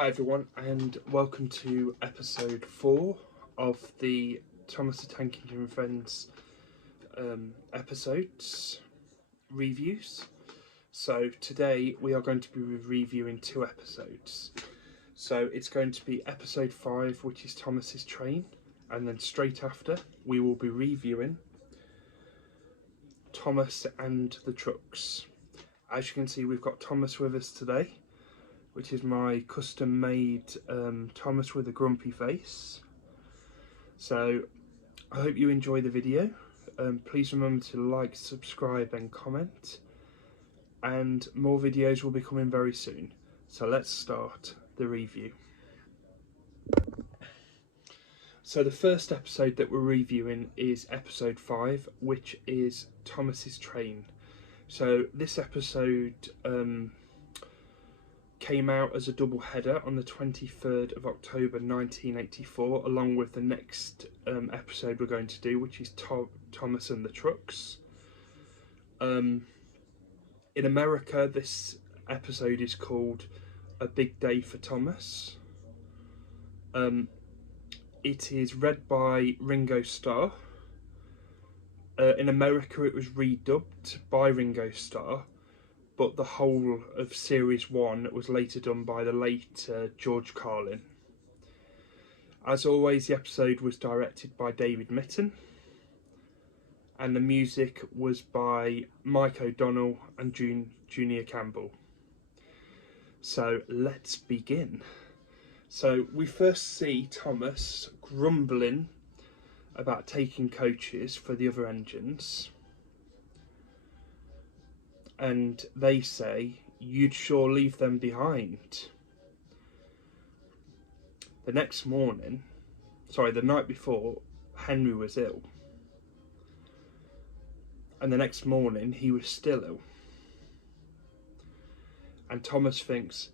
Hi everyone, and welcome to episode 4 of the Thomas the Tank Engine and Friends episodes reviews. So today we are going to be reviewing 2 episodes. So it's going to be episode 5, which is Thomas's train, and then straight after we will be reviewing Thomas and the trucks. As you can see, we've got Thomas with us today, which is my custom made Thomas with a grumpy face. So I hope you enjoy the video. Please remember to like, subscribe and comment, and more videos will be coming very soon. So let's start the review. So the first episode that we're reviewing is episode 5, which is Thomas's train. So this episode came out as a double header on the 23rd of October 1984, along with the next episode we're going to do, which is Thomas and the Trucks. In America, this episode is called A Big Day for Thomas. It is read by Ringo Starr. In America, it was redubbed by Ringo Starr, but the whole of Series 1 was later done by the late George Carlin. As always, the episode was directed by David Mitton, and the music was by Mike O'Donnell and Junior Campbell. So let's begin. So we first see Thomas grumbling about taking coaches for the other engines, and they say, "You'd sure leave them behind." The night before, Henry was ill. And the next morning, he was still ill. And Thomas thinks,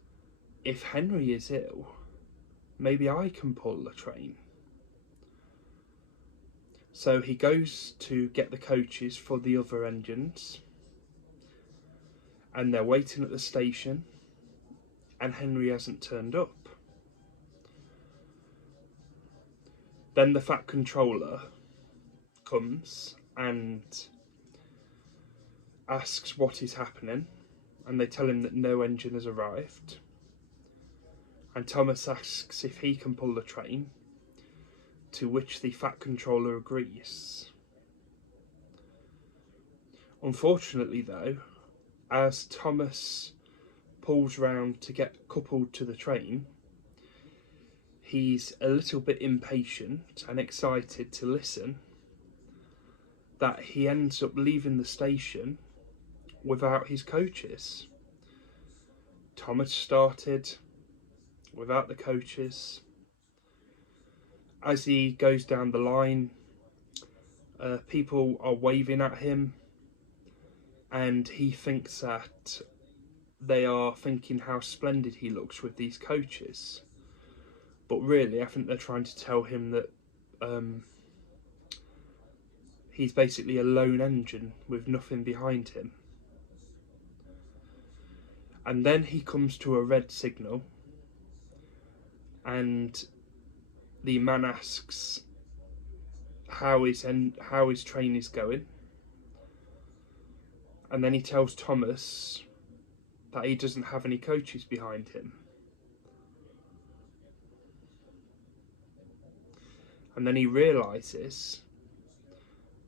if Henry is ill, maybe I can pull the train. So he goes to get the coaches for the other engines, and they're waiting at the station, and Henry hasn't turned up. Then the Fat Controller comes and asks what is happening, and they tell him that no engine has arrived. And Thomas asks if he can pull the train, to which the Fat Controller agrees. Unfortunately though, as Thomas pulls round to get coupled to the train, he's a little bit impatient and excited to listen that he ends up leaving the station without his coaches. Thomas started without the coaches. As he goes down the line, people are waving at him, and he thinks that they are thinking how splendid he looks with these coaches. But really, I think they're trying to tell him that he's basically a lone engine with nothing behind him. And then he comes to a red signal, and the man asks how his train is going. And then he tells Thomas that he doesn't have any coaches behind him. And then he realises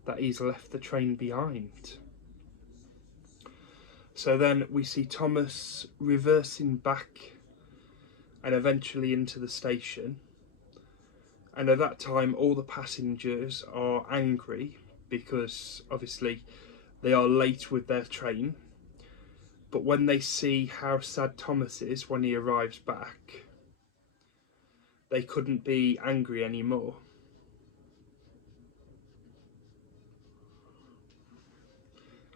that he's left the train behind. So then we see Thomas reversing back and eventually into the station. And at that time, all the passengers are angry because obviously they are late with their train. But when they see how sad Thomas is when he arrives back, they couldn't be angry anymore.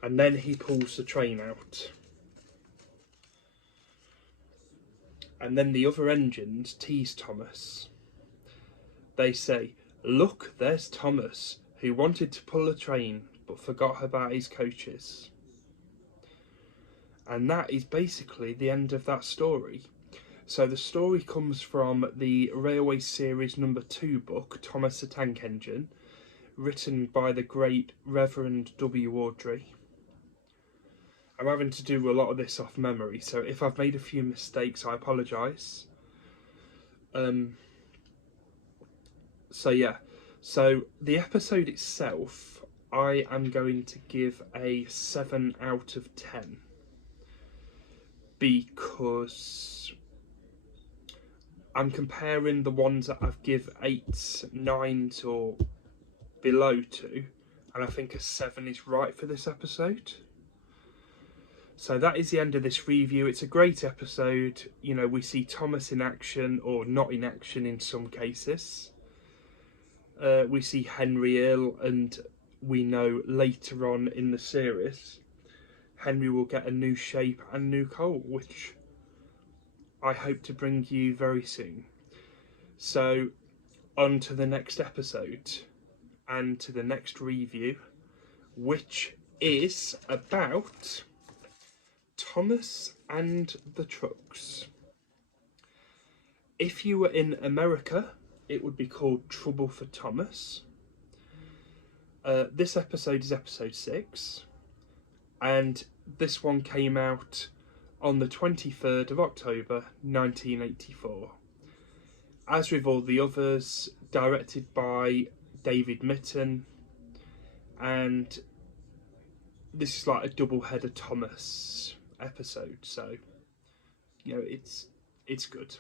And then he pulls the train out. And then the other engines tease Thomas. They say, "Look, there's Thomas, who wanted to pull a train but forgot about his coaches." And that is basically the end of that story. So the story comes from the Railway Series #2 book, Thomas the Tank Engine, written by the great Reverend W. Awdry. I'm having to do a lot of this off memory, so if I've made a few mistakes, I apologise. So yeah, so the episode itself, I am going to give a 7 out of 10 because I'm comparing the ones that I've give 8s, 9s or below to, and I think a 7 is right for this episode. So that is the end of this review. It's a great episode. You know, we see Thomas in action, or not in action in some cases. We see Henry ill, and we know later on in the series, Henry will get a new shape and new coal, which I hope to bring you very soon. So, on to the next episode, and to the next review, which is about Thomas and the Trucks. If you were in America, it would be called Trouble for Thomas. This episode is episode 6, and this one came out on the 23rd of October 1984. As with all the others, directed by David Mitton, and this is like a double-header Thomas episode, so you know it's good.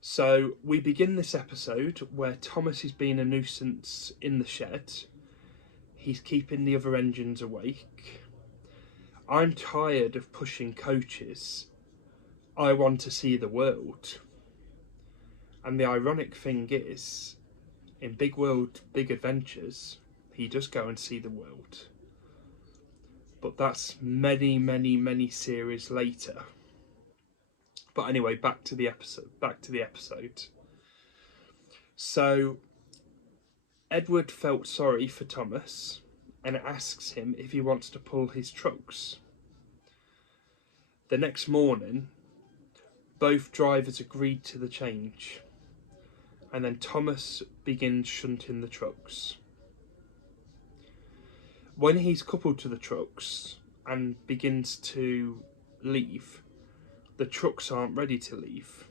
So we begin this episode where Thomas is being a nuisance in the shed. He's keeping the other engines awake. I'm tired of pushing coaches. I want to see the world. And the ironic thing is, in Big World, Big Adventures, he does go and see the world. But that's many, many, many series later. But anyway, back to the episode. So, Edward felt sorry for Thomas and asks him if he wants to pull his trucks. The next morning, both drivers agreed to the change, and then Thomas begins shunting the trucks. When he's coupled to the trucks and begins to leave, the trucks aren't ready to leave,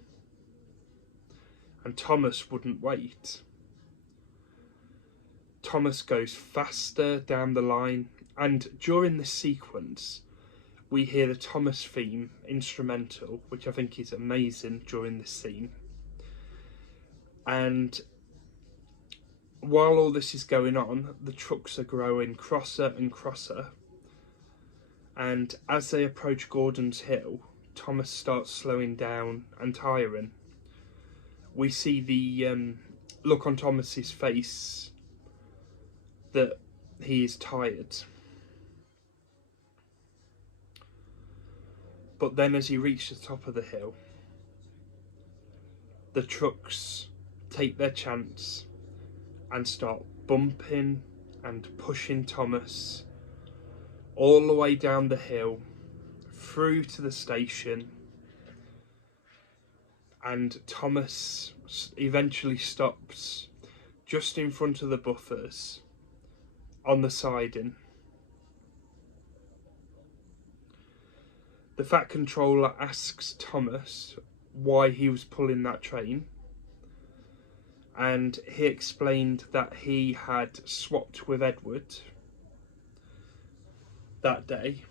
and Thomas wouldn't wait. Thomas goes faster down the line, and during this sequence we hear the Thomas theme instrumental, which I think is amazing during this scene. And while all this is going on, the trucks are growing crosser and crosser, and as they approach Gordon's Hill, Thomas starts slowing down and tiring. We see the look on Thomas's face that he is tired. But then as he reaches the top of the hill, the trucks take their chance and start bumping and pushing Thomas all the way down the hill, through to the station, and Thomas eventually stops just in front of the buffers on the siding. The Fat Controller asks Thomas why he was pulling that train, and he explained that he had swapped with Edward that day.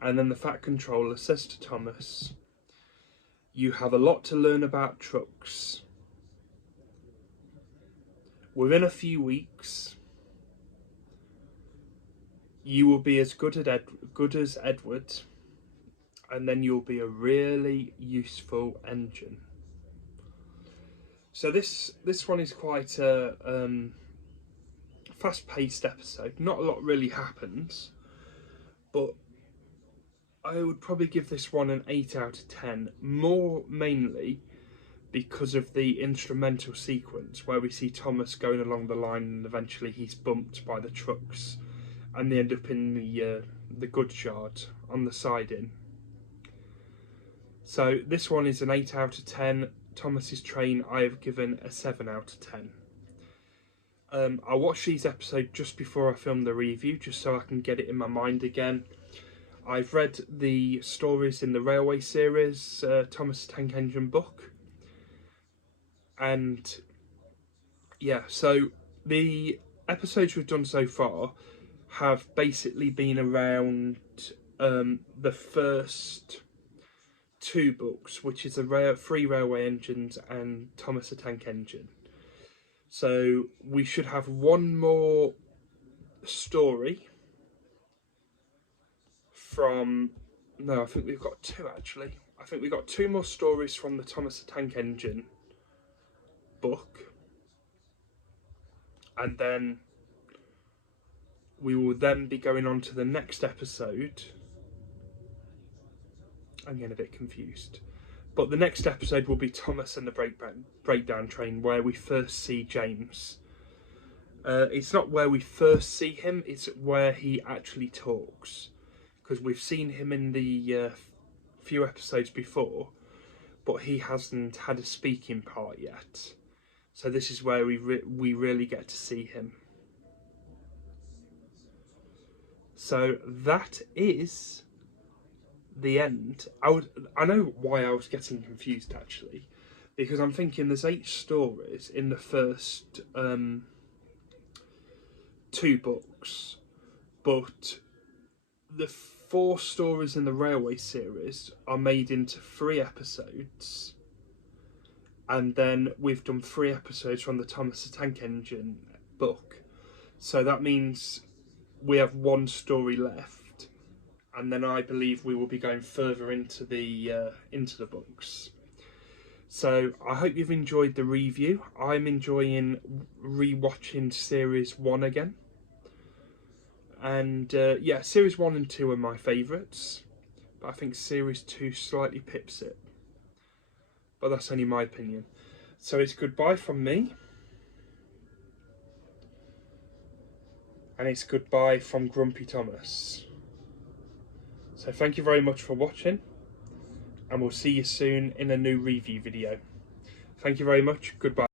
And then the Fat Controller says to Thomas, "You have a lot to learn about trucks. Within a few weeks, you will be as good as Edward, and then you'll be a really useful engine." So this one is quite a fast-paced episode. Not a lot really happens, but I would probably give this one an 8 out of 10, more mainly because of the instrumental sequence where we see Thomas going along the line and eventually he's bumped by the trucks and they end up in the goods yard on the siding. So this one is an 8 out of 10. Thomas's Train I have given a 7 out of 10. I watched these episodes just before I filmed the review, just so I can get it in my mind again. I've read the stories in the Railway series, Thomas the Tank Engine book. And yeah, so the episodes we've done so far have basically been around the first 2 books, which is the 3 Railway Engines and Thomas the Tank Engine. So we should have one more story from... No, I think we've got 2 actually. I think we've got 2 more stories from the Thomas the Tank Engine book. And then we will then be going on to the next episode. I'm getting a bit confused. But the next episode will be Thomas and the Breakdown Train, where we first see James. It's not where we first see him, it's where he actually talks. Because we've seen him in the few episodes before, but he hasn't had a speaking part yet. So this is where we really get to see him. So that is the end. I know why I was getting confused actually, because I'm thinking there's 8 stories in the first 2 books, but the 4 stories in the Railway series are made into 3 episodes, and then we've done 3 episodes from the Thomas the Tank Engine book. So that means we have 1 story left, and then I believe we will be going further into the books. So I hope you've enjoyed the review. I'm enjoying rewatching series 1 again. And yeah, series 1 and 2 are my favourites, but I think series 2 slightly pips it. But that's only my opinion. So it's goodbye from me. And it's goodbye from Grumpy Thomas. So thank you very much for watching, and we'll see you soon in a new review video. Thank you very much. Goodbye.